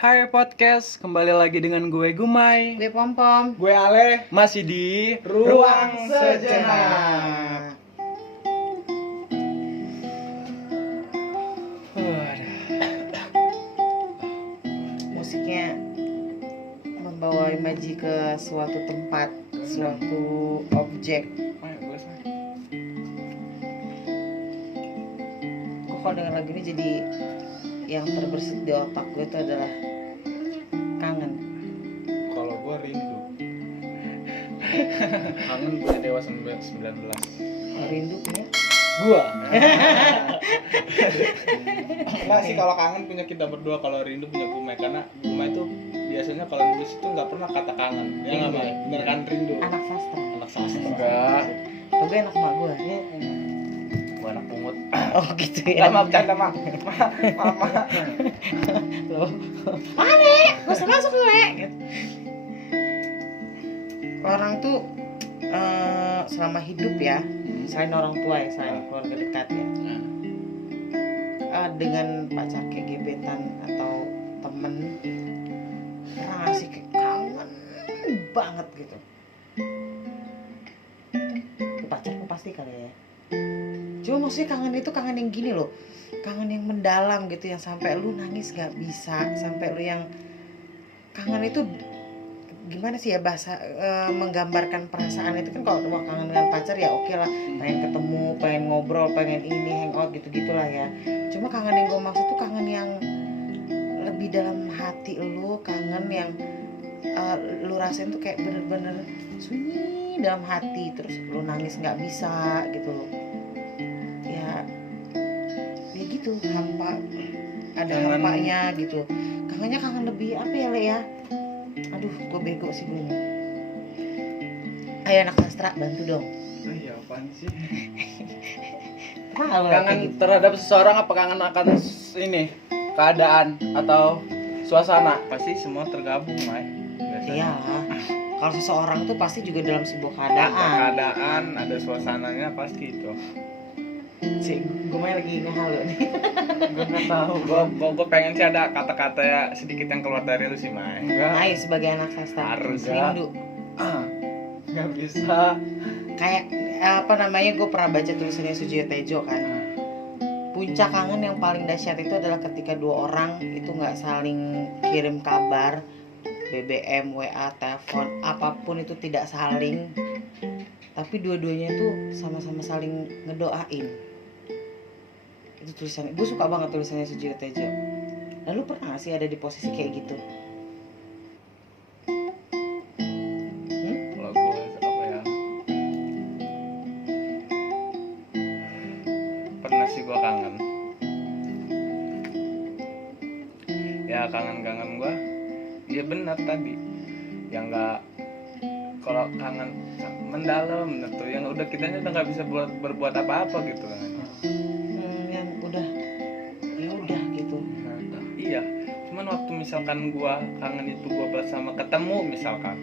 Hai podcast, kembali lagi dengan gue Gumai. Gue Pom-Pom. Gue Ale. Masih di Ruang Sejenak. Musiknya membawa imaji ke suatu tempat, suatu objek. Gue kalau denger lagu ini jadi yang terbersit di otak gue itu adalah kangen. Kalau gue rindu. Kangen punya Dewa 19. Rindu punya. Gua. Enggak sih, kalau kangen punya kita berdua, kalau rindu punya Gumai. Karena Gumai itu biasanya kalau nulis itu nggak pernah kata kangen. Ya nggak, Mai? Bener kan, rindu. Anak sastra. Anak sastra. Enggak. Gue anak mak gue. Gue anak pungut. Oh gitu ya. Maaf, canda mak. Maaf. Loh. Ale, gak usah masuk lu, Le. Gitu. Orang tuh selama hidup ya, selain orang tua ya, selain keluarga dekat ya, dengan pacar kayak gebetan atau temen, pernah gak sih kayak kangen banget gitu? Pacarku pasti kali ya. Cuma maksudnya kangen itu kangen yang gini loh, kangen yang mendalam gitu, yang sampai lu nangis gak bisa, sampai lu yang kangen itu gimana sih ya bahasa menggambarkan perasaan itu kan. Kalau mau kangen dengan pacar ya oke lah, pengen ketemu, pengen ngobrol, pengen ini hangout gitu-gitulah ya. Cuma kangen yang gue maksud tuh kangen yang lebih dalam hati lu, kangen yang lu rasain tuh kayak bener-bener sunyi dalam hati, terus lu nangis nggak bisa gitu loh. Ya gitu, hampa, ada Kangen. hampanya gitu. Kangennya kangen lebih apa ya, Le ya? Aduh, gue bego sih gue ini. Ayo anak sastra, bantu dong. Iya, apaan sih? Kangen terhadap seseorang apa kangen akan ini keadaan atau suasana? Pasti semua tergabung, Mai. Iya. Kalau seseorang tuh pasti juga dalam sebuah Ada keadaan. keadaan, ada suasananya, pasti itu. Sih, gue main lagi ngehalu nih. Gue nggak tahu. Gue pengen sih ada kata-kata ya sedikit yang keluar dari lu sih, Mai. Enggak. Ayo sebagai anak sastra. Harus, rindu. Nggak bisa. Kayak apa namanya? Gue pernah baca tulisannya Sujiyo Tejo kan. Puncak kangen yang paling dahsyat itu adalah ketika dua orang itu nggak saling kirim kabar, BBM, WA, telepon, apapun itu tidak saling, tapi dua-duanya itu sama-sama saling ngedoain. Itu tulisannya, gue suka banget tulisannya Sujiyo Tejo. Lalu pernah gak sih ada di posisi kayak gitu? Kalau gue apa ya? Pernah sih gue kangen. Ya kangen gue. Iya benar tadi. Yang nggak, kalau kangen mendalam tuh, yang udah kitanya udah nggak bisa berbuat apa-apa gitu kan. Yang udah, ya udah gitu. Iya. Cuman waktu misalkan gue kangen itu gue bersama ketemu misalkan.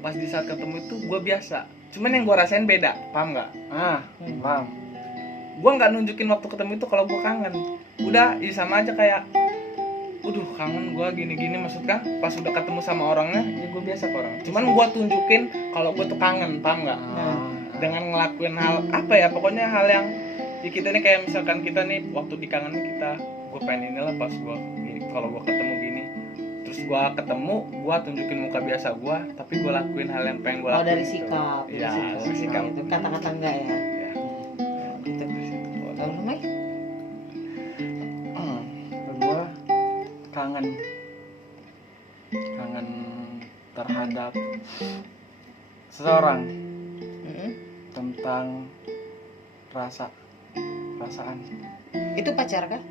Pas di saat ketemu itu gue biasa. Cuman yang gue rasain beda, paham nggak? Paham. Gue nggak nunjukin waktu ketemu itu kalau gue kangen. Udah, ya sama aja kayak, kangen gue gini-gini, maksudnya pas udah ketemu sama orangnya, ya gue biasa ke orang. Cuman gue tunjukin kalau gue tuh kangen, paham nggak? Dengan ngelakuin hal apa ya, pokoknya hal yang ya kita nih kayak misalkan kita nih waktu dikangenin kita, gue pengen inilah pas gue gini, kalau gue ketemu gini, terus gue ketemu, gue tunjukin muka biasa gue, tapi gue lakuin hal yang pengen gue lakuin. Dari sikap, Iya, dari sikap. itu kata-kata enggak ya? Ya. Gitu. Kalau lu Mai? Gue kangen terhadap seseorang tentang perasaan. Itu pacar kah?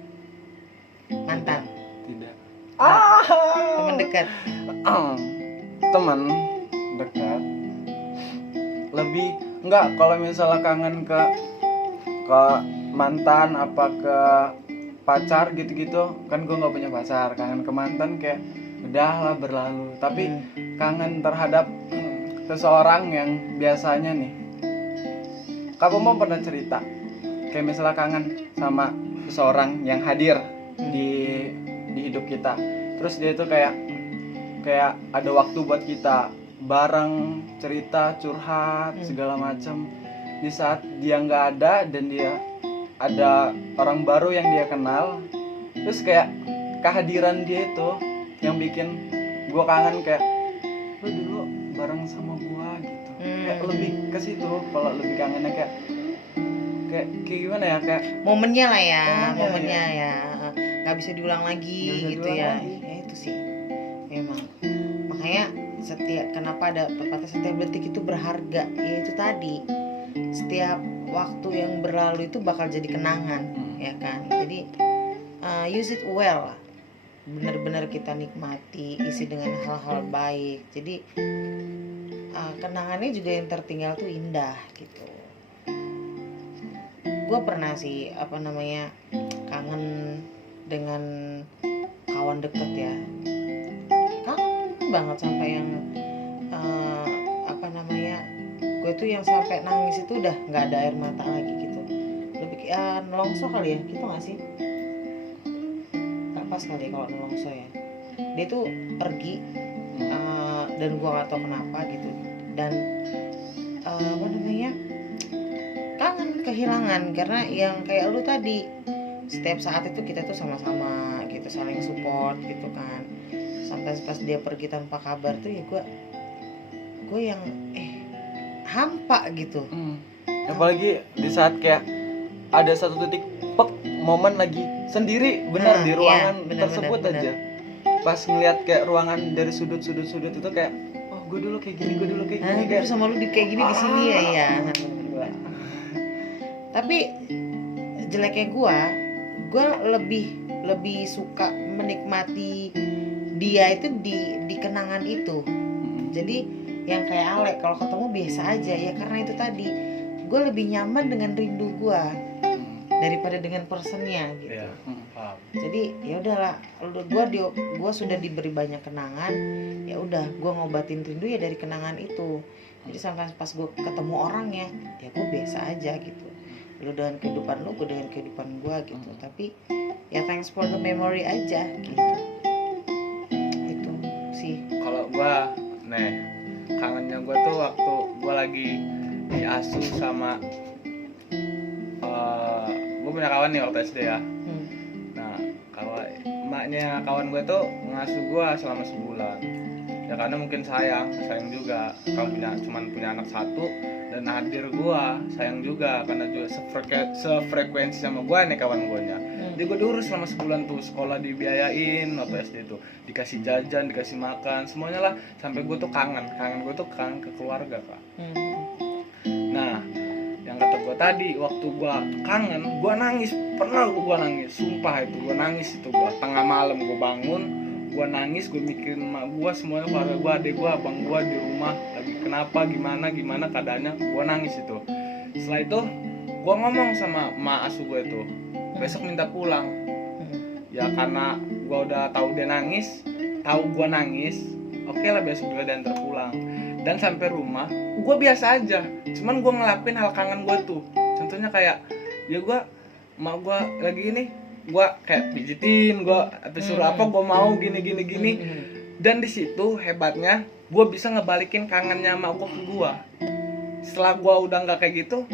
Mantan? Tidak. Teman dekat? Teman dekat. Lebih enggak, kalau misalnya kangen ke mantan apa ke pacar gitu-gitu, kan gue nggak punya pacar. Kangen ke mantan kayak udahlah berlalu. Tapi kangen terhadap seseorang yang biasanya nih, Kak Pom pernah cerita kayak misalnya kangen sama seseorang yang hadir di hidup kita, terus dia tuh kayak ada waktu buat kita bareng, cerita, curhat segala macam. Di saat dia nggak ada dan dia ada orang baru yang dia kenal, terus kayak kehadiran dia itu yang bikin gue kangen, kayak lu dulu bareng sama gue gitu. Kayak lebih ke situ, kalau lebih kangennya kayak gimana ya, kayak momennya lah ya, Momennya, momennya ya nggak bisa diulang lagi Nggak bisa gitu diulang ya. lagi. Ya itu sih memang, makanya kenapa ada pepatah setiap detik itu berharga, ya itu tadi, setiap waktu yang berlalu itu bakal jadi kenangan, ya kan. Jadi use it well, benar-benar kita nikmati, isi dengan hal-hal baik. Jadi kenangannya juga yang tertinggal tuh indah gitu. Gue pernah sih kangen dengan kawan deket ya, kangen banget sampai yang gue tuh yang sampai nangis itu udah nggak ada air mata lagi gitu. Lebih nelongso kali ya gitu nggak sih? Nggak pas kali kalau nelongso ya. Dia tuh pergi dan gue nggak tahu kenapa gitu, dan kangen, kehilangan, karena yang kayak lu tadi, setiap saat itu kita tuh sama-sama gitu, saling support gitu kan. Sampai pas dia pergi tanpa kabar tuh ya gue yang hampa gitu. Apalagi di saat kayak ada satu titik pek, momen lagi sendiri benar di ruangan tersebut aja. Pas ngeliat kayak ruangan dari sudut-sudut itu kayak, oh gue dulu kayak gini, Gue sama lu kayak gini di sini ya. Tapi jeleknya gue lebih suka menikmati dia itu di kenangan itu. Jadi yang kayak Alek kalau ketemu biasa aja ya, karena itu tadi gue lebih nyaman dengan rindu gue daripada dengan personnya gitu. Iya, paham. Jadi ya udahlah, gue sudah diberi banyak kenangan, ya udah gue ngobatin rindu ya dari kenangan itu. Jadi sampai pas gue ketemu orangnya ya gue biasa aja gitu. Lu dengan kehidupan lu, gue dengan kehidupan gue gitu. Tapi ya thanks for the memory aja gitu. Itu sih. Kalau gue kangennya gue tuh waktu gue lagi diasuh sama gue punya kawan nih waktu SD ya. Nah emaknya kawan gue tuh ngasuh gue selama sebulan ya, karena mungkin sayang juga kalau cuman punya anak satu, dan hadir gue sayang juga karena juga sefrekuensi sama gue nih kawan gue nya. Jadi gue diurus selama sebulan tuh, sekolah dibiayain waktu SD tuh, dikasih jajan, dikasih makan, semuanya lah. Sampai gue tuh kangen ke keluarga Kak. Nah yang kata gue tadi, waktu gue kangen, gue nangis, gue nangis, sumpah itu gue nangis itu, gue tengah malam gue bangun, gue nangis, gue mikirin emak gue, semuanya keluarga gue, adek gue, abang gue di rumah lagi kenapa, gimana keadaannya, gue nangis itu. Setelah itu gue ngomong sama emak asuh gue itu, besok minta pulang. Ya karena gue udah tahu dia nangis, tahu gue nangis, oke lah besok juga dia antar pulang. Dan sampai rumah gue biasa aja, cuman gue ngelakuin hal kangen gue tuh. Contohnya kayak ya emak gue lagi ini, gue kayak pijitin, gue suruh apa gue mau gini. Dan di situ hebatnya gue bisa ngebalikin kangennya emak gue ke gue. Setelah gue udah nggak kayak gitu,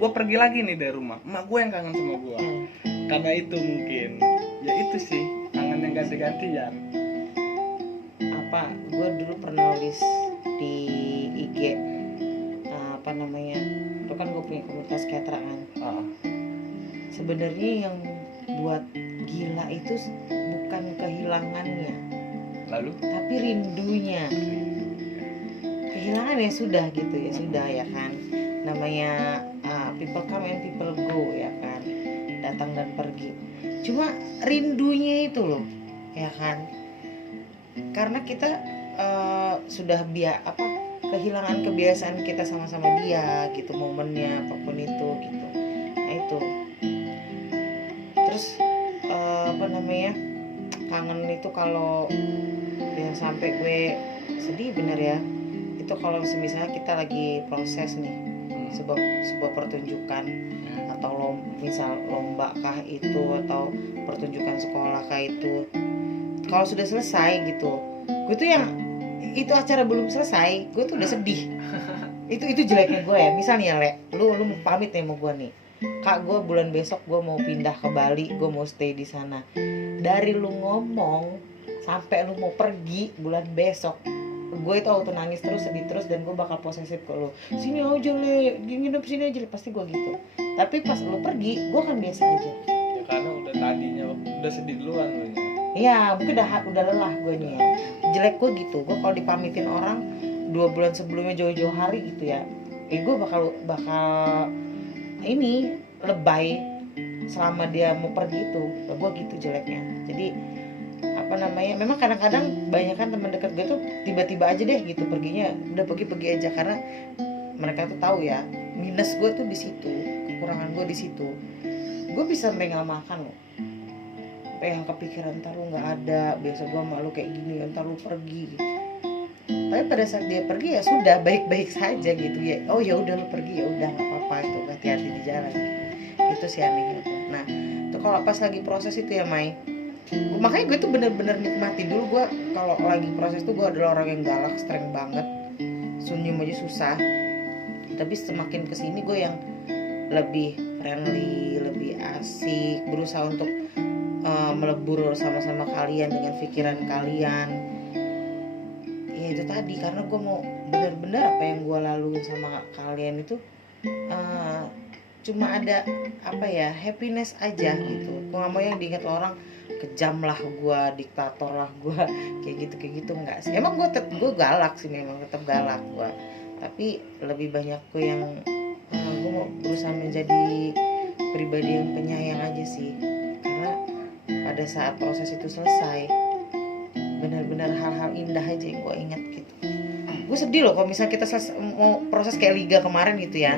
gue pergi lagi nih dari rumah, emak gue yang kangen sama gue. Karena itu mungkin ya itu sih kangen yang ganti-gantian. Gue dulu pernah nulis di IG itu kan gue punya komunitas Ketra kan. Sebenarnya yang buat gila itu bukan kehilangannya, Lalu tapi rindunya. Kehilangan ya sudah gitu ya, sudah ya kan. Namanya people come and people go ya kan, datang dan pergi. Cuma rindunya itu loh ya kan, karena kita sudah kehilangan kebiasaan kita sama-sama dia gitu, momennya apapun itu gitu. Nah itu terus kangen itu kalau yang sampai gue sedih bener ya, itu kalau misalnya kita lagi proses nih sebuah pertunjukan atau misal lomba kah itu, atau pertunjukan sekolah kah itu, kalau sudah selesai gitu, gue tuh yang itu acara belum selesai, gue tuh udah sedih. Itu jeleknya gue ya. Misal nih ya, Le, lu mau pamit nih sama gue nih, Kak, gue bulan besok gue mau pindah ke Bali, gue mau stay di sana. Dari lu ngomong sampai lu mau pergi bulan besok, gue itu auto nangis terus, sedih terus, dan gue bakal posesif ke lu. Sini aja Le, nginep sini aja Le, pasti gue gitu. Tapi pas lu pergi, gue kan biasa aja. Ya karena udah tadinya udah sedih duluan lu. Iya, mungkin udah lelah gue nih ya. Jelek gue gitu, gue kalau dipamitin orang 2 bulan sebelumnya jauh-jauh hari gitu ya, gue bakal ini lebay selama dia mau pergi itu. Gue gitu jeleknya. Jadi apa namanya, memang kadang-kadang banyak kan teman dekat gue tuh tiba-tiba aja deh gitu perginya, udah pergi aja, karena mereka tuh tahu ya minus gue tuh di situ, kekurangan gue di situ. Gue bisa sampai nggak makan loh, sampai yang kepikiran ntar lu nggak ada, biasa gue malu kayak gini, ntar lu pergi gitu. Tapi pada saat dia pergi ya sudah baik-baik saja gitu ya. Oh ya udah lu pergi, ya udah nggak apa-apa, itu hati-hati di jalan. Itu sih anehnya. Nah itu kalau pas lagi proses itu ya Mai, makanya gue tuh bener-bener nikmati. Dulu gue kalau lagi proses tuh gue adalah orang yang galak, streng banget, senyum aja susah. Tapi semakin kesini gue yang lebih friendly, lebih asik, berusaha untuk melebur sama-sama kalian dengan pikiran kalian. Ya itu tadi, karena gue mau benar-benar apa yang gue laluin sama kalian itu cuma ada apa ya, happiness aja gitu. Gue gak mau yang diingat orang kejam lah gue, diktator lah gue, kayak gitu enggak sih. Emang gue galak sih, memang tetap galak gue, tapi lebih banyak gue yang gue mau berusaha menjadi pribadi yang penyayang aja sih. Karena pada saat proses itu selesai, benar-benar hal-hal indah aja yang gue ingat gitu. Gue sedih loh kalau misalnya kita mau proses kayak liga kemarin gitu ya,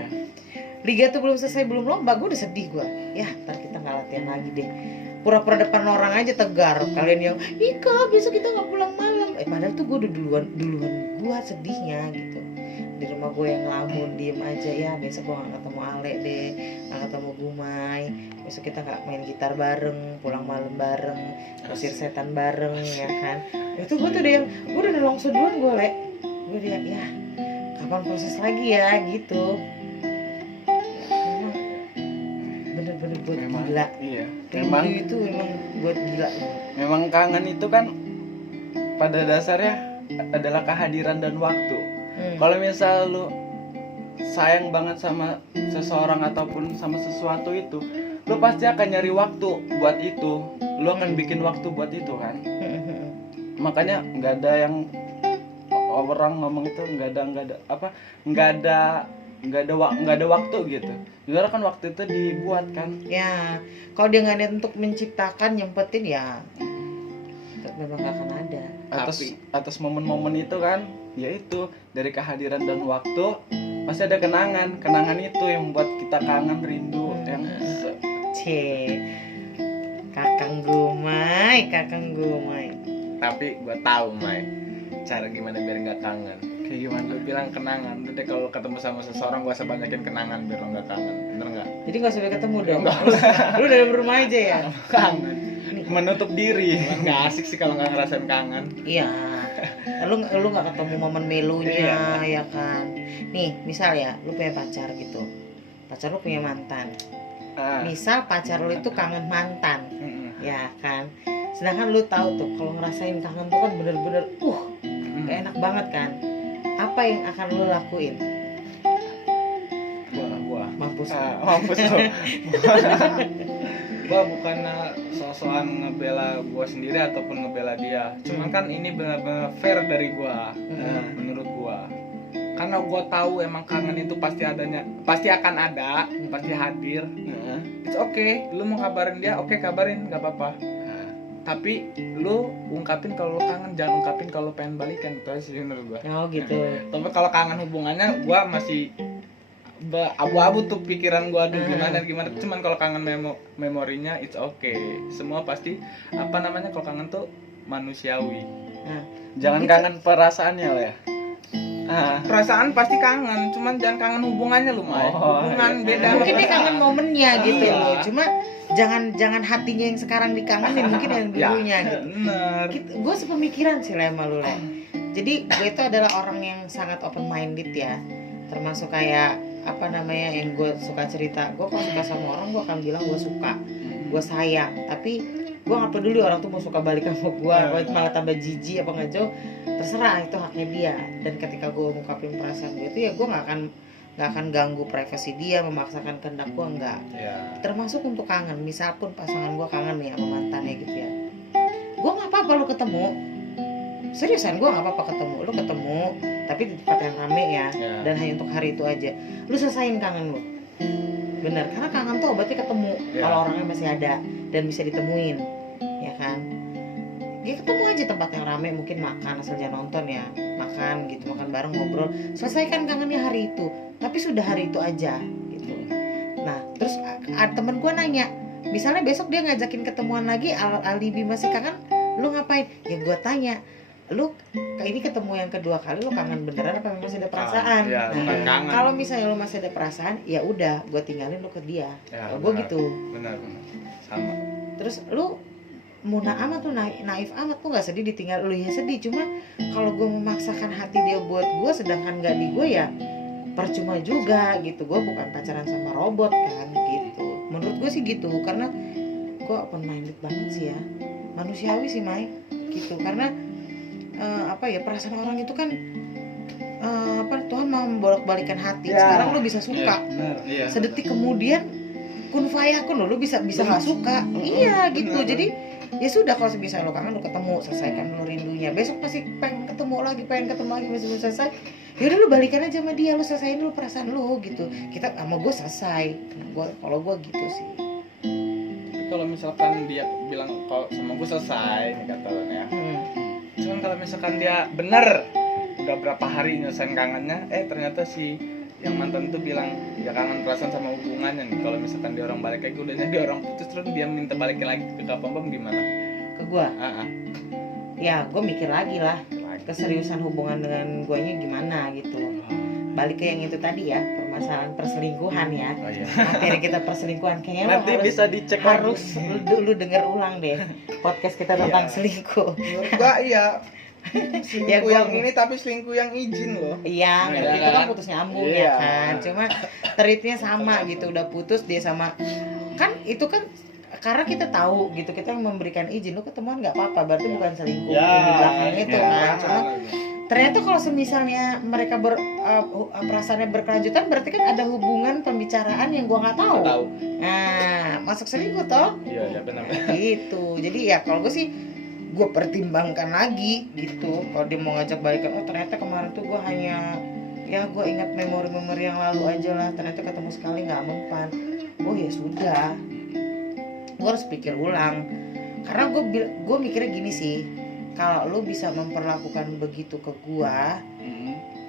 liga tuh belum selesai, belum lomba, gue udah sedih gue. Ya ntar kita nggak latihan lagi deh, pura-pura depan orang aja tegar. Kalian yang Ika besok kita nggak pulang malam, padahal tuh gue udah duluan gue sedihnya gitu. Di rumah gue yang ngelamun diem aja, ya besok gue nggak ketemu Ale deh, nggak ketemu Gumai, besok kita nggak main gitar bareng, pulang malam bareng, usir setan bareng, ya kan. Itu gue tuh udah nelongso duluan gue Le, gue dia ya kapan proses lagi ya gitu. Memang bener-bener buat gila. Iya. Rindu Memang itu memang buat gila. memang kangen itu kan pada dasarnya adalah kehadiran dan waktu. Kalau misal lu sayang banget sama seseorang ataupun sama sesuatu itu, lu pasti akan nyari waktu buat itu. Lu akan bikin waktu buat itu kan. Makanya nggak ada yang orang ngomong itu nggak ada waktu gitu. Juga kan waktu itu dibuat kan. Ya, kalau dia nggak niat untuk menciptakan, nyempetin ya, memang gak akan ada. Atas momen-momen itu kan, yaitu dari kehadiran dan waktu pasti ada kenangan itu yang membuat kita kangen, rindu, yang Kakang Gumai. Tapi gue tahu Mai cara gimana biar nggak kangen. kayak gimana? Lu bilang kenangan, udah kalau ketemu sama seseorang gue usah banyakin kenangan biar lo nggak kangen, bener nggak? Jadi nggak usah ketemu dong. Lu dalam rumah aja ya. Kangen, Menutup diri. nggak asik sih kalau nggak ngerasain kangen. Iya. Lu nggak ketemu momen melunya, ya kan. Nih, misal ya, lu punya pacar gitu. Pacar lu punya mantan. Misal pacar lu itu kangen mantan, ya kan. Sedangkan lu tahu tuh kalau ngerasain kangen tuh kan bener-bener gak enak banget kan. Apa yang akan lu lakuin? Gua Mampus. Mampus tuh. Gua bukan soal ngebela gua sendiri ataupun ngebela dia. Cuman kan ini benar-benar fair dari gua, menurut gua. Karena gua tahu emang kangen itu pasti akan ada, pasti hadir. It's okay, lu mau kabarin dia, oke kabarin, nggak apa-apa. Tapi lu ungkapin kalau lu kangen, jangan ungkapin kalau lu pengen balikan. Itu aja sih menurut gua. Oh gitu. Tapi kalau kangen hubungannya gua masih abu-abu tuh pikiran gua aduh gimana. Cuman kalau kangen memorinya it's okay. Semua pasti kalau kangen tuh manusiawi. Jangan kangen perasaannya lah ya. Perasaan pasti kangen, cuman jangan kangen hubungannya lu Mai. Oh, Hubungan iya. beda. Mungkin dia kangen momennya gitu Iya. loh. Cuma jangan hatinya yang sekarang dikangenin, mungkin yang dulunya gitu. Bener. Gue sepemikiran sih Le sama lu Le. Jadi gue itu adalah orang yang sangat open minded ya, termasuk kayak apa namanya yang gue suka cerita. Gue kalau suka sama orang gue akan bilang gue suka, gue sayang, tapi gue nggak peduli orang tuh mau suka balik sama gue, malah tambah jijik apa nggak jauh, terserah, itu haknya dia. Dan ketika gue ngungkapin perasaan gue itu ya gue nggak akan ganggu privasi dia, memaksakan kehendak gue, enggak. Ya. Termasuk untuk kangen, misal pun pasangan gue kangen nih sama mantannya gitu ya, gue nggak apa-apa lu ketemu, seriusan gue nggak apa-apa ketemu, lu ketemu tapi di tempat yang rame ya, dan hanya untuk hari itu aja, lu selesain kangen lu, bener, karena kangen tuh obatnya ketemu, kalau orangnya masih ada dan bisa ditemuin, ya kan? Ya ketemu aja tempat yang rame, mungkin makan, asal jangan nonton ya, makan gitu, makan bareng, ngobrol, selesaikan kangennya hari itu, tapi sudah hari itu aja gitu. Nah terus temen gue nanya, misalnya besok dia ngajakin ketemuan lagi, alibi masih kangen, lu ngapain? Ya gue tanya, lu ini ketemu yang kedua kali, lu kangen beneran apa masih ada perasaan? Ya, Nah kalau misalnya lu masih ada perasaan, ya udah gue tinggalin lu ke dia, ya, gue gitu. Benar sama. Terus lu muna amat tuh, naif amat tuh, nggak sedih ditinggal lu, ya sedih, cuma kalau gue memaksakan hati dia buat gue sedangkan nggak di gue, ya percuma juga gitu. Gue bukan pacaran sama robot kan gitu, menurut gue sih gitu, karena gue open minded banget sih ya, manusiawi sih Mai gitu. Karena apa ya, perasaan orang itu kan Tuhan mau membolak-balikan hati. Sekarang lu bisa suka, sedetik kemudian kun fayakun lu bisa nggak suka. Iya gitu. Jadi ya sudah, kalau bisa lo kangen, lo ketemu, selesaikan lo rindunya. Besok pasti pengen ketemu lagi, masih belum selesai. Ya udah lu balikan aja sama dia, lu selesaiin dulu perasaan lu gitu. Kita sama gue selesai. Kalau gue gitu sih. Kalau misalkan dia bilang kalau sama gue selesai nih kata lo ya. Cuman kalau misalkan dia bener udah berapa hari nyelesain kangennya, ternyata si yang mantan tuh bilang ya kangen perasaan sama hubungannya nih. Kalau misalkan dia orang balik lagi, udah jadi orang putus, terus dia minta balikin lagi ke Kak Pom gimana? Ke gua? Ya gue mikir lagi lah, keseriusan hubungan dengan guanya gimana gitu. Balik ke yang itu tadi ya, permasalahan perselingkuhan ya. Materi kita perselingkuhan kayaknya nanti lo bisa dicek harus lu denger ulang deh podcast kita tentang selingkuh. Menurut gua iya. Selingkuh yang ini tapi selingkuh yang izin loh. Iya, itu kan putus nyambung ya kan. Cuma treatnya sama gitu, udah putus dia sama, kan itu kan karena kita tahu gitu, kita yang memberikan izin, lu ketemuan nggak apa-apa, berarti bukan selingkuh di belakang itu kan. Cuma ternyata kalau semisalnya mereka perasaannya berkelanjutan, berarti kan ada hubungan pembicaraan yang gua nggak tahu. Nah, masuk selingkuh toh? Iya benar. Gitu. Jadi ya kalau gue sih, gue pertimbangkan lagi gitu. Kalau dia mau ngajak balikan, oh ternyata kemarin tuh gue hanya, ya gue ingat memori-memori yang lalu aja lah, ternyata ketemu sekali nggak mempan. Oh ya sudah, gue harus pikir ulang. Karena gue mikirnya gini sih, kalau lu bisa memperlakukan begitu ke gue,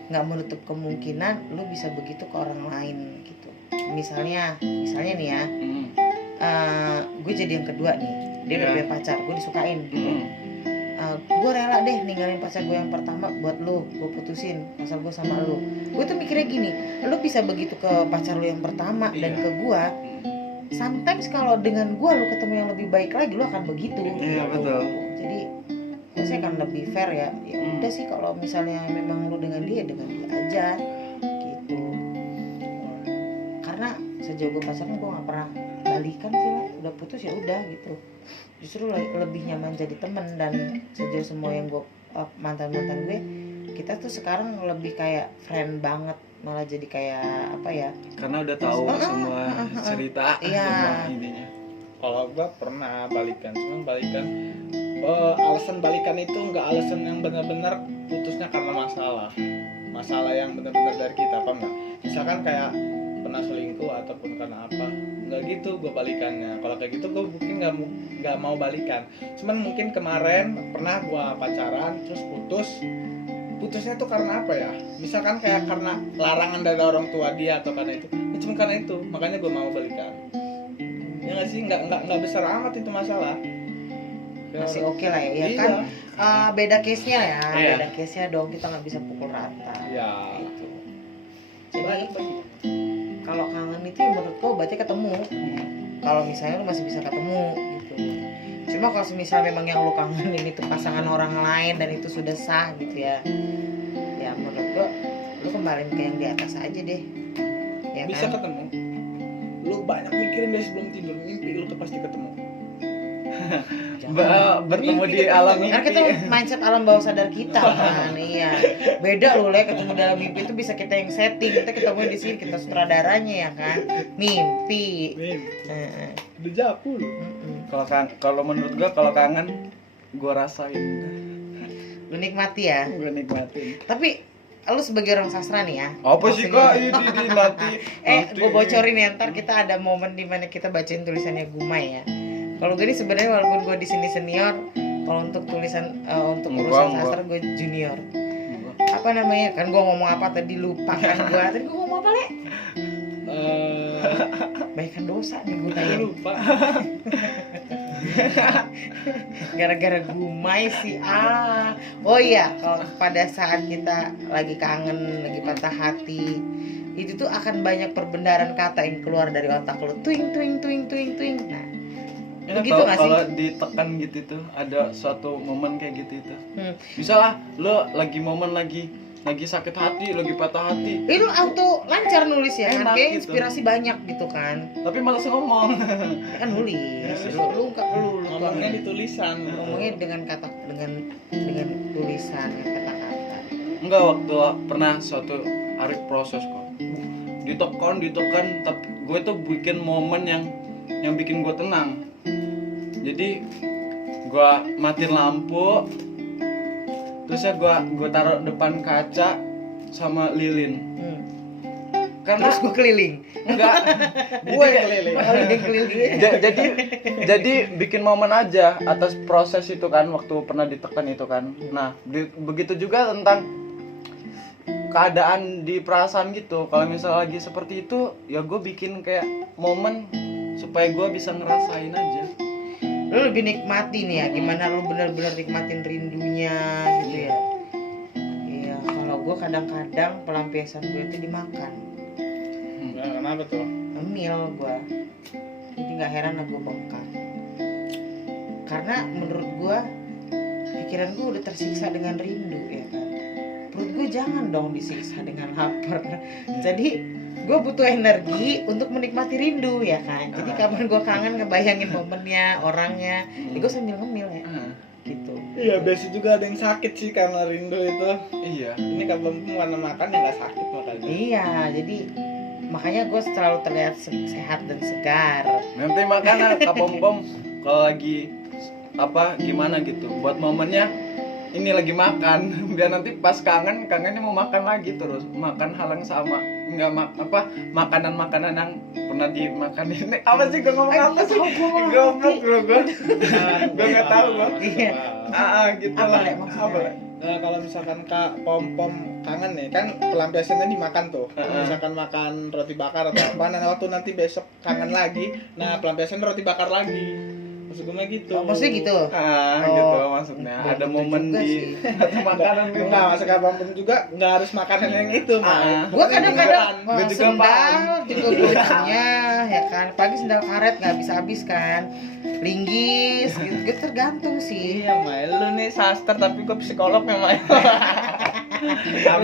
nggak menutup kemungkinan lu bisa begitu ke orang lain gitu. Misalnya nih ya, gue jadi yang kedua nih, dia udah punya pacar, gue disukain gitu. Gue rela deh ninggalin pacar gue yang pertama buat lu, gue putusin pasal gue sama lu. Gue tuh mikirnya gini, lu bisa begitu ke pacar lu yang pertama dan ke gue. Sometimes kalau dengan gue lu ketemu yang lebih baik lagi, lu akan begitu. Iya betul. Jadi saya akan lebih fair ya. Ya udah sih, kalau misalnya memang lu dengan dia aja gitu. Karena sejauh gue pacaran gue nggak pernah balikan sih lah, udah putus ya udah gitu. Justru lebih nyaman jadi temen. Dan sejauh semua yang gue mantan gue, kita tuh sekarang lebih kayak friend banget, malah jadi kayak apa ya, karena udah tahu semua cerita, semua intinya. Kalau gue pernah balikan, cuman balikan alasan balikan itu nggak alasan yang benar-benar putusnya karena masalah yang benar-benar dari kita, apa enggak? Misalkan kayak pernah selingkuh ataupun karena apa, nggak gitu gue balikannya. Kalau kayak gitu gue mungkin nggak mau balikan. Cuman mungkin kemarin pernah gue pacaran terus putusnya tuh karena apa ya? Misalkan kayak karena larangan dari orang tua dia atau karena itu, ya cuma karena itu makanya gue mau balikan. Ya nggak sih, nggak besar amat itu masalah. masih oke lah ya, kan beda case-nya ya, beda case-nya dong, kita nggak bisa pukul rata. Gitu. Jadi kalau kangen itu ya menurut gue berarti ketemu. kalau misalnya lu masih bisa ketemu gitu. Cuma kalau misal memang yang lu kangenin itu pasangan orang lain dan itu sudah sah gitu ya, ya menurut gua lu kembaliin ke yang di atas aja deh ya Bisa kan? ketemu. Lu banyak mikirin deh sebelum tidur, mimpi lu tuh pasti ketemu. Bertemu Mimpi di kita alam ketemu. Kan mimpi. kita mindset alam bawah sadar kita kan, iya. Beda loh Le, ketemu dalam mimpi itu bisa kita yang setting, kita ketemu di sini, kita sutradaranya ya kan, mimpi. Heeh. Udah japu lu. Kalau menurut gua kalau kangen gua rasain, Lu nikmati ya. gua nikmatin. Tapi lu sebagai orang sastra nih ya. Apa sih kak ini nanti? Gue bocorin ya, ntar kita ada momen dimana kita bacain tulisannya Gumay ya. Kalau gue ini sebenarnya walaupun gue di sini senior, kalau untuk tulisan untuk urusan Enggak. sastra gue junior. Apa namanya? Kan gue ngomong apa tadi lupa kan gue. Tadi gue ngomong apa Le? Baikan dosa nih gue tanya. Lupa. Gara-gara Gumay sih Oh iya, kalau pada saat kita lagi kangen, lagi patah hati, itu tuh akan banyak perbendaharaan kata yang keluar dari otak lo. Tuing tuing tuing tuing tuing. Nah, Ya, begitu nggak sih? kalau ditekan gitu tuh ada suatu momen kayak gitu itu. Hmm. Bisa lah, lo lagi momen lagi sakit hati, lagi patah hati, Itu auto lancar nulis ya kan? Enak Kayak gitu. inspirasi banyak gitu kan? tapi malas ngomong. Ya kan nulis. Lu Ngomongnya di tulisan. ngomongnya dengan kata dengan tulisan dengan kata-kata. Enggak, waktu pernah suatu hari proses kok. Ditekan, tapi gue tuh bikin momen yang bikin gue tenang. Jadi gue matiin lampu, terus ya gue taruh depan kaca sama lilin. Hmm. Karena Terus gue keliling. enggak, Gue yang keliling. jadi bikin momen aja atas proses itu kan, waktu pernah ditekan itu kan. Nah, begitu juga tentang keadaan di perasaan gitu. Kalau misalnya lagi seperti itu, ya gue bikin kayak momen supaya gue bisa ngerasain aja. Lu lebih nikmati nih ya, gimana lu benar-benar nikmatin rindunya gitu ya. Iya, kalau gue kadang-kadang pelampiasan gue itu dimakan, Nah, kenapa tuh? ngemil gue, jadi nggak heran lah gue bengkak. Karena menurut gue pikiran gue udah tersiksa dengan rindu ya kan. Perut gue jangan dong disiksa dengan lapar. Jadi gue butuh energi untuk menikmati rindu ya kan. Jadi kapan gue kangen ngebayangin momennya, orangnya, ya gue sambil ngemil ya gitu. Iya, biasa juga ada yang sakit sih karena rindu itu. Iya. Ini kalau warna makan ya nggak sakit makanya. Iya, jadi makanya gue selalu terlihat sehat dan segar. Nanti makanya Kak Pom kalau lagi apa gimana gitu, buat momennya ini lagi makan, biar nanti pas kangennya mau makan lagi terus, makan hal yang sama, nggak makanan yang pernah dimakan ini. Apa sih gue ngomong apa sih? Goblok lu gue nggak tahu gue. Iya. Gitu Apa, lah. Le, maksudnya? Apa, Le? Nah, kalau misalkan Kak Pom kangen nih, kan pelampiasannya dimakan tuh. Misalkan makan roti bakar atau apa, nah waktu nanti besok kangen lagi, nah pelampiasan roti bakar lagi. Maksud gue mah gitu. Maksudnya gitu. Gitu maksudnya. belum Ada tentu momen juga di sih. atau makanan gitu. Enggak, masuk Kak Pom juga nggak harus makanan yang itu, Mak. Gue kadang-kadang Gua juga sendal paham. juga gue punya ya kan. Pagi sendal karet nggak habis kan. Linggis gitu tergantung sih. Iya, Mai. Lu nih sastra tapi gue psikolog ya, Mai.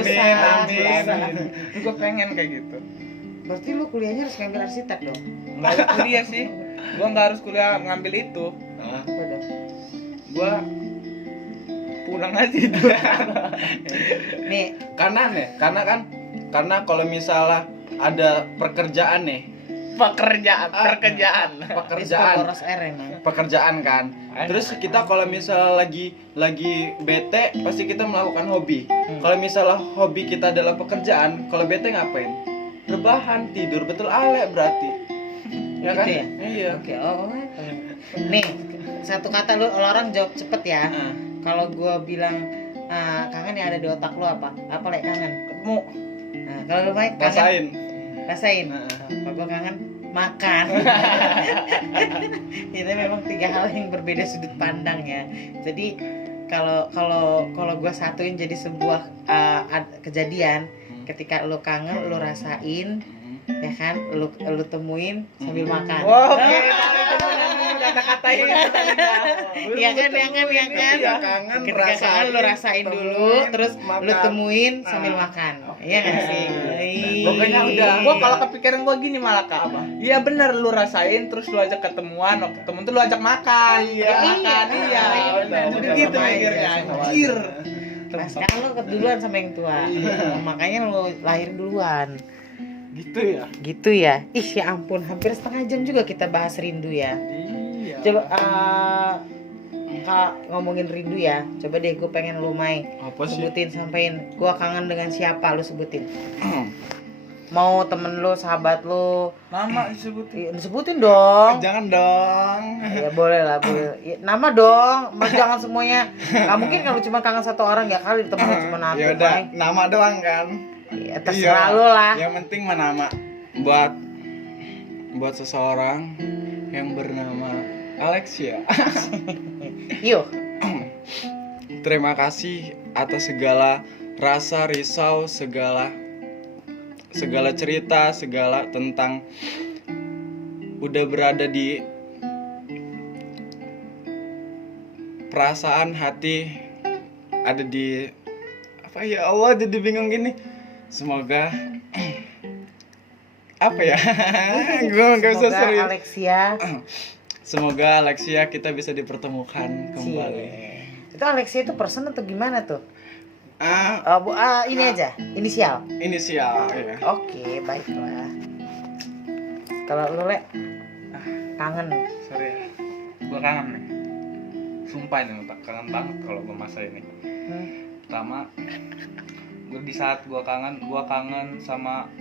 Amin. Gue pengen kayak gitu. Berarti lu kuliahnya harus ngambil arsitek dong. Nggak harus kuliah sih. Gue nggak harus kuliah ngambil itu. Apa dong? Gue pulang aja itu. Nih, Karena kalau misalnya ada pekerjaan nih, Pekerjaan. poros R emang. pekerjaan kan. Terus kita kalau misalnya lagi bete, pasti kita melakukan hobi. Kalau misalnya hobi kita adalah pekerjaan, kalau bete ngapain? Rebahan, tidur, betul Ale berarti. Ya kan? Gitu ya? Iya. Oke, nih, satu kata lu orang jawab cepet ya. Kalau gue bilang kangen yang ada di otak lu apa? Apa Le kangen? Ketemu. Nah, kalau lu Mike kangen rasain. Kalau gue kangen makan. Itu memang tiga hal yang berbeda sudut pandang ya. Jadi kalau gue satuin jadi sebuah kejadian, ketika lu kangen lu rasain, ya kan, lu temuin sambil makan. Oke, kata-katain. Iya kan, Ketika kangen, ketika kangen lu rasain dulu, terus lu temuin sambil makan. Iya nggak sih? Pokoknya udah. Gua kalau kepikiran gua gini malah Kak. Iya bener, lu rasain terus lu ajak ketemuan, waktu ketemu tuh lu ajak makan. Iya. Makan, iya. benar. Jadi Udah gitu sama aja, mikirnya, sama anjir. Nah, sekarang lu keduluan sama yang tua. Makanya lu lahir duluan. Gitu ya. Gitu ya. Ih, ya ampun, hampir setengah jam juga kita bahas rindu ya. Iya. Coba Kak, ngomongin rindu ya. Coba deh, gue pengen lu Apa sih? sebutin, sampein gua kangen dengan siapa, lu sebutin. Mau temen lu, sahabat lu, Nama disebutin. disebutin dong. Jangan dong. Ya boleh lah, boleh. Ya, nama dong, mas jangan semuanya. Gak mungkin kalau cuma kangen satu orang ya kali, temen cuma aku. Ya udah, Mai. nama doang kan. Ya, terserah lu lah. Yang penting mah nama. Buat seseorang yang bernama Alexia. Yuk. Terima kasih atas segala rasa risau, segala cerita, segala tentang udah berada di perasaan hati, ada di apa ya Allah, jadi bingung gini. Semoga apa ya? Gue nggak bisa Semoga serius. Alexia. Semoga Alexia kita bisa dipertemukan kembali. Itu Alexia itu person atau gimana tuh? Ah, Ini aja, inisial. inisial ya. Oke, baiklah. Kalau lu Le, kangen. Sorry ya. Gua kangen nih. Sumpah ini tak kangen banget kalau gua masa ini. Pertama, di saat gua kangen sama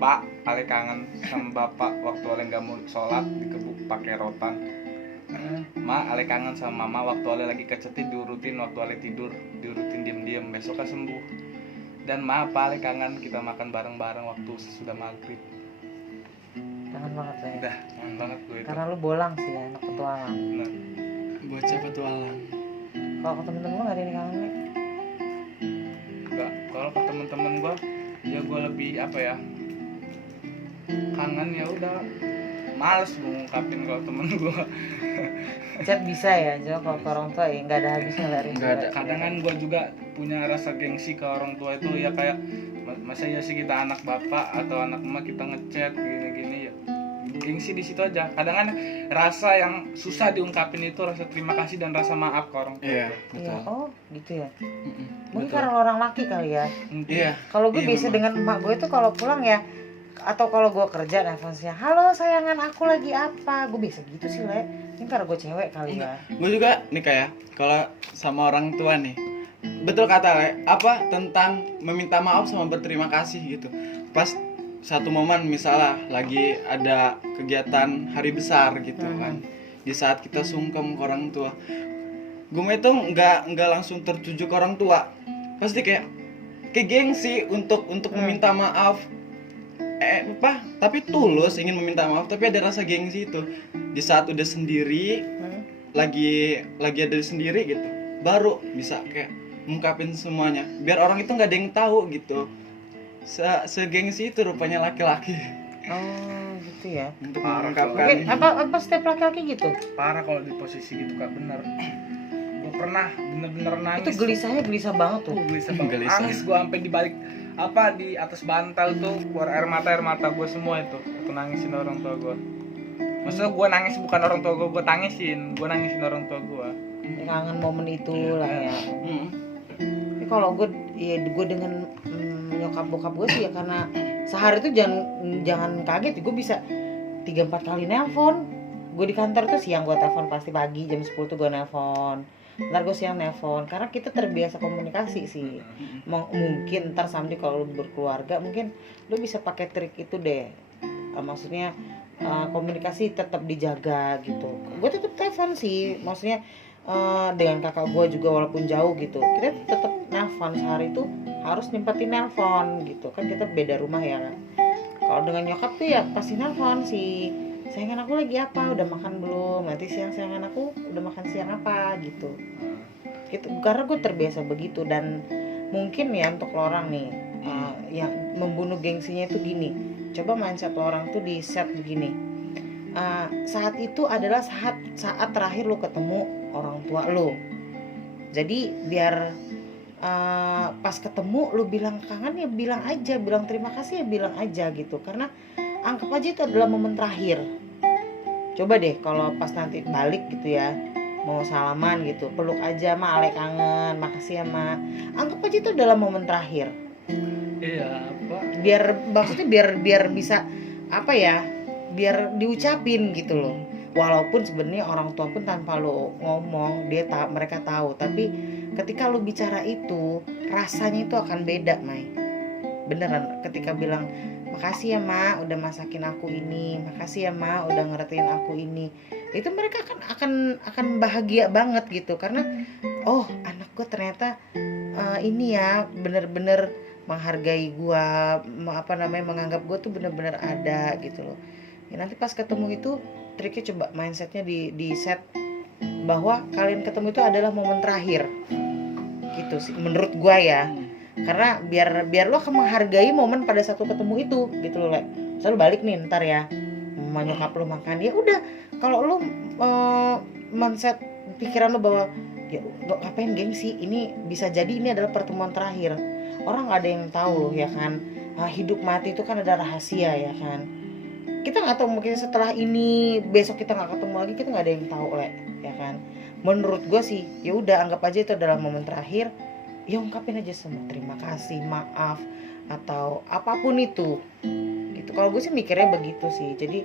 Pak, Ale kangen sama Bapak waktu Ale nggak mau sholat dikebuk pakai rotan. Ma, Ale kangen sama Mama waktu Ale lagi kecetit diurutin, waktu Ale tidur diurutin diem-diem, besoknya sembuh. Dan Ma, Pak, Ale kangen kita makan bareng-bareng waktu sesudah maghrib. Kangen banget Le. Udah, kangen banget gue itu. Karena lu bolang sih ya, anak petualang. Bener. Bocah petualang. Kalau ke temen-temen lu gak ada yang kangen Le? Enggak, kalau ke temen-temen gue, ya gue lebih apa ya? Kangen ya udah. Males gue ngungkapin kalau temen gue. Chat bisa ya, coba kalau ke orang tua ya nggak ada habisnya lah rindu. Nggak ada. Kadang kan gue juga punya rasa gengsi ke orang tua itu ya kayak masa ya sih kita anak bapak atau anak emak kita ngechat gini-gini ya. Gengsi di situ aja. Kadang kan rasa yang susah diungkapin itu rasa terima kasih dan rasa maaf ke orang tua. Iya, Iya, betul. oh gitu ya. Mm-mm, Mungkin betul. karena lu orang laki kali ya. Mungkin. Iya. Kalau gue Iya, biasa memang. dengan emak gue itu kalau pulang ya, atau kalau gue kerja nelfonnya, halo sayangan aku lagi apa, gue biasa gitu sih Le. Ini karena gue cewek kali ya. Gue juga nih kayak kalau sama orang tua nih, betul kata Le, apa tentang meminta maaf sama berterima kasih gitu. Pas satu momen misalnya lagi ada kegiatan hari besar gitu kan, di saat kita sungkem ke orang tua, gue itu nggak langsung tertuju ke orang tua, pasti kayak gengsi untuk meminta maaf. Tapi tulus ingin meminta maaf, tapi ada rasa gengsi itu di saat udah sendiri, lagi ada sendiri gitu, baru bisa kayak ngungkapin semuanya biar orang itu nggak ada yang tahu gitu. Segengsi itu rupanya laki-laki Oh gitu ya. untuk Parah, mengungkapkan. Mungkin apa setiap laki-laki gitu? Parah kalau di posisi gitu Kak, bener. Gue pernah bener-bener nangis. Itu gelisahnya gelisah banget tuh. Gelisah banget. Gelisah. Nangis gue sampai di balik apa di atas bantal tuh keluar air mata gue semua itu. Aku nangisin orang tua gue. Maksudnya gue nangis bukan orang tua gue nangisin orang tua gue. Kangen momen itu lah ya. Hmm. Tapi kalau gue dengan nyokap bokap gue sih ya karena sehari tuh jangan kaget, gue bisa 3-4 kali nelpon. Gue di kantor tuh siang gue telepon, pasti pagi jam 10 tuh gue nelpon, ntar gue siang nelpon, karena kita terbiasa komunikasi sih. Mungkin ntar someday kalau lu berkeluarga mungkin lu bisa pakai trik itu deh. Maksudnya komunikasi tetap dijaga gitu. Gue tetap telepon sih, maksudnya dengan kakak gue juga walaupun jauh gitu, kita tetap nelpon, sehari itu harus nyempetin nelpon gitu kan, kita beda rumah ya kan. Kalau dengan nyokap tuh ya pasti nelpon sih, sayangan aku lagi apa, udah makan belum, nanti siang sayangan aku udah makan siang apa gitu. Karena gue terbiasa begitu. Dan mungkin ya untuk lo orang nih Yang membunuh gengsinya itu gini, coba mindset orang tuh di set begini, saat itu adalah saat terakhir lo ketemu orang tua lo. Jadi biar pas ketemu lo bilang kangen ya bilang aja, bilang terima kasih ya bilang aja gitu, karena anggap aja itu adalah momen terakhir. Coba deh kalau pas nanti balik gitu ya, mau salaman gitu, peluk aja, ma ale kangen, makasih ya ma, anggap aja itu adalah momen terakhir. Iya, apa? Biar maksudnya biar bisa apa ya, biar diucapin gitu loh. Walaupun sebenarnya orang tua pun tanpa lo ngomong mereka tahu, tapi ketika lo bicara itu rasanya itu akan beda, Mai. Beneran, ketika bilang makasih ya ma udah masakin aku ini, makasih ya ma udah ngertiin aku ini, itu mereka akan bahagia banget gitu, karena oh anak gue ternyata ini ya bener-bener menghargai gue, menganggap gue tuh bener-bener ada gitu loh. Ya, nanti pas ketemu itu triknya coba mindsetnya di set bahwa kalian ketemu itu adalah momen terakhir gitu sih menurut gue ya. Karena biar lo akan menghargai momen pada saat lo ketemu itu gitu loh, like. Selalu balik nih ntar ya, sama nyokap lo makan, ya udah kalau lo mindset pikiran lo bahwa ya ngapain gengsi, ini bisa jadi ini adalah pertemuan terakhir, orang nggak ada yang tahu ya kan, hidup mati itu kan ada rahasia ya kan, kita nggak tahu, mungkin setelah ini besok kita nggak ketemu lagi, kita nggak ada yang tahu ya kan. Menurut gue sih ya udah anggap aja itu adalah momen terakhir, ya ungkapin aja semua terima kasih, maaf, atau apapun itu gitu. Kalau gue sih mikirnya begitu sih. Jadi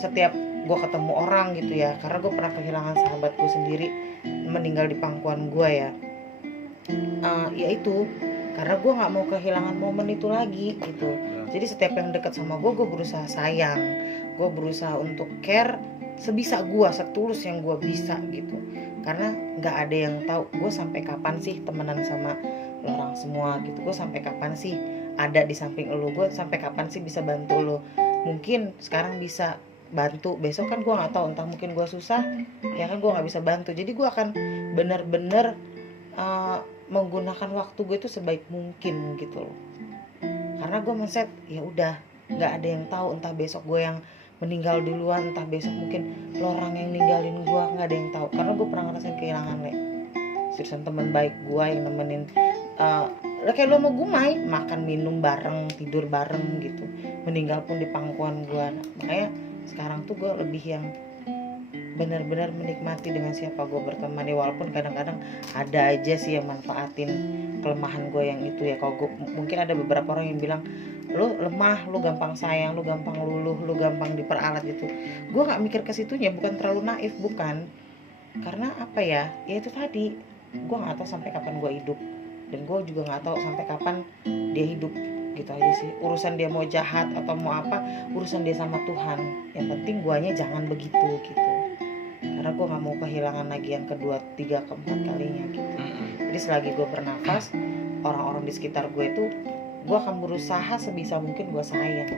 setiap gue ketemu orang gitu ya, karena gue pernah kehilangan sahabat gue sendiri meninggal di pangkuan gue ya, ya itu karena gue nggak mau kehilangan momen itu lagi gitu. Jadi setiap yang dekat sama gue berusaha sayang, gue berusaha untuk care sebisa gue, setulus yang gue bisa gitu. Karena nggak ada yang tahu gue sampai kapan sih temenan sama lo orang semua gitu, gue sampai kapan sih ada di samping lo, gue sampai kapan sih bisa bantu lo. Mungkin sekarang bisa bantu, besok kan gue nggak tahu, entah mungkin gue susah ya kan, gue nggak bisa bantu. Jadi gue akan bener-bener menggunakan waktu gue itu sebaik mungkin gitu loh. Karena gue mindset ya udah nggak ada yang tahu, entah besok gue yang meninggal duluan, entah besok mungkin lo orang yang ninggalin gue, nggak ada yang tahu. Karena gue pernah ngerasain kehilangan seriusan teman baik gue yang nemenin, kayak lo mau gue makan minum bareng, tidur bareng gitu, meninggal pun di pangkuan gue. Nah, makanya sekarang tuh gue lebih yang benar-benar menikmati dengan siapa gue berteman ya, walaupun kadang-kadang ada aja sih yang manfaatin kelemahan gue yang itu ya. Kalau gue mungkin ada beberapa orang yang bilang lu lemah, lu gampang sayang, lu gampang luluh, lu gampang diperalat gitu. Gue nggak mikir ke situnya, bukan terlalu naif, bukan. Karena apa ya itu tadi, gue nggak tahu sampai kapan gue hidup, dan gue juga nggak tahu sampai kapan dia hidup, gitu aja sih. Urusan dia mau jahat atau mau apa, urusan dia sama Tuhan. Yang penting guanya jangan begitu gitu. Karena gue nggak mau kehilangan lagi yang kedua, tiga, keempat kalinya gitu. Jadi selagi gue bernafas, orang-orang di sekitar gue itu gue akan berusaha sebisa mungkin gue sayang itu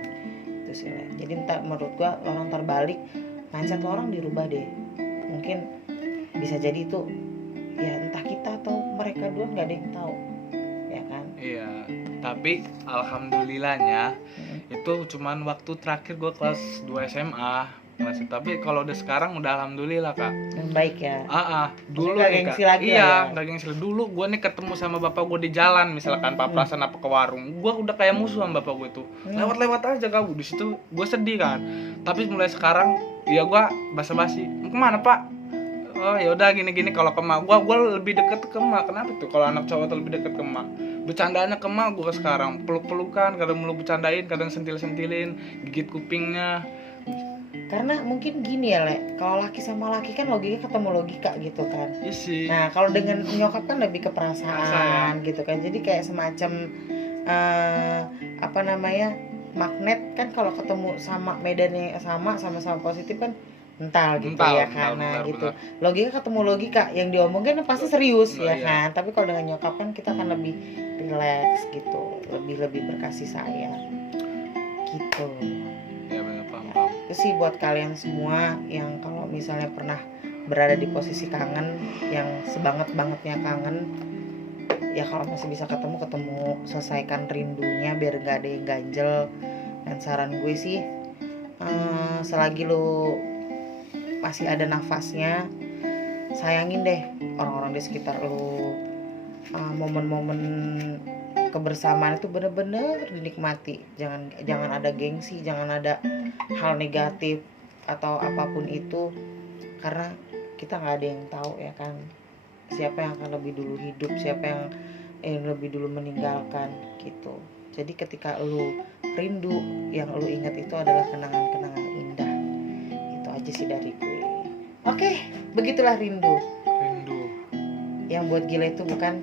sih. Jadi menurut gue orang terbalik, mindset orang dirubah deh. Mungkin bisa jadi itu ya entah kita atau mereka dua, nggak ada yang tahu ya kan. Iya, tapi alhamdulillahnya itu cuman waktu terakhir gue kelas 2 SMA masih. Tapi kalau udah sekarang udah alhamdulillah kak, yang baik ya. Dulu nggak nih gengsi kak, lagi iya ya. nggak gengsi. Dulu gue nih ketemu sama bapak gue di jalan, misalkan papasan apa ke warung, gue udah kayak musuh sama bapak gue tuh. Lewat-lewat aja kak, di situ gue sedih kan. Tapi mulai sekarang ya gue basa-basi, kemana pak? Oh ya udah gini-gini. Kalau ke emak gue lebih deket ke emak. Kenapa tuh? Kalau anak cowok tuh lebih deket ke emak. Bercandaannya ke emak gue sekarang, peluk-pelukan, kadang mulu bercandain, kadang sentil-sentilin, gigit kupingnya. Karena mungkin gini ya Le, kalau laki sama laki kan logika ketemu logika gitu kan. Isi. Nah kalau dengan nyokap kan lebih ke perasaan gitu kan. Jadi kayak semacam magnet kan, kalau ketemu sama medannya sama-sama positif kan mental gitu ya kan. Nah gitu. Logika ketemu logika, yang diomongin pasti serius ya kan. Tapi kalau dengan nyokap kan kita akan lebih relax gitu, lebih berkasih sayang gitu. Ya benar, paham. Itu sih buat kalian semua yang kalau misalnya pernah berada di posisi kangen, yang sebanget-bangetnya kangen, ya kalau masih bisa ketemu, selesaikan rindunya biar gak ada yang ganjel. Dan saran gue sih, selagi lu masih ada nafasnya, sayangin deh orang-orang di sekitar lu. Momen-momen kebersamaan itu bener-bener dinikmati. Jangan ada gengsi, jangan ada hal negatif atau apapun itu, karena kita nggak ada yang tahu ya kan, siapa yang akan lebih dulu hidup, siapa yang lebih dulu meninggalkan gitu. Jadi ketika lu rindu, yang lu ingat itu adalah kenangan-kenangan indah. Itu aja sih dari gue. Oke, begitulah rindu. Yang buat gila itu bukan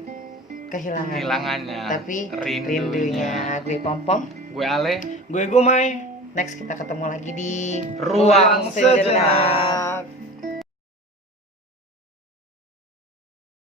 kehilangannya, tapi rindunya. Gue Pompong, gue Ale, Gue Gumai. next kita ketemu lagi di Ruang Sejenak.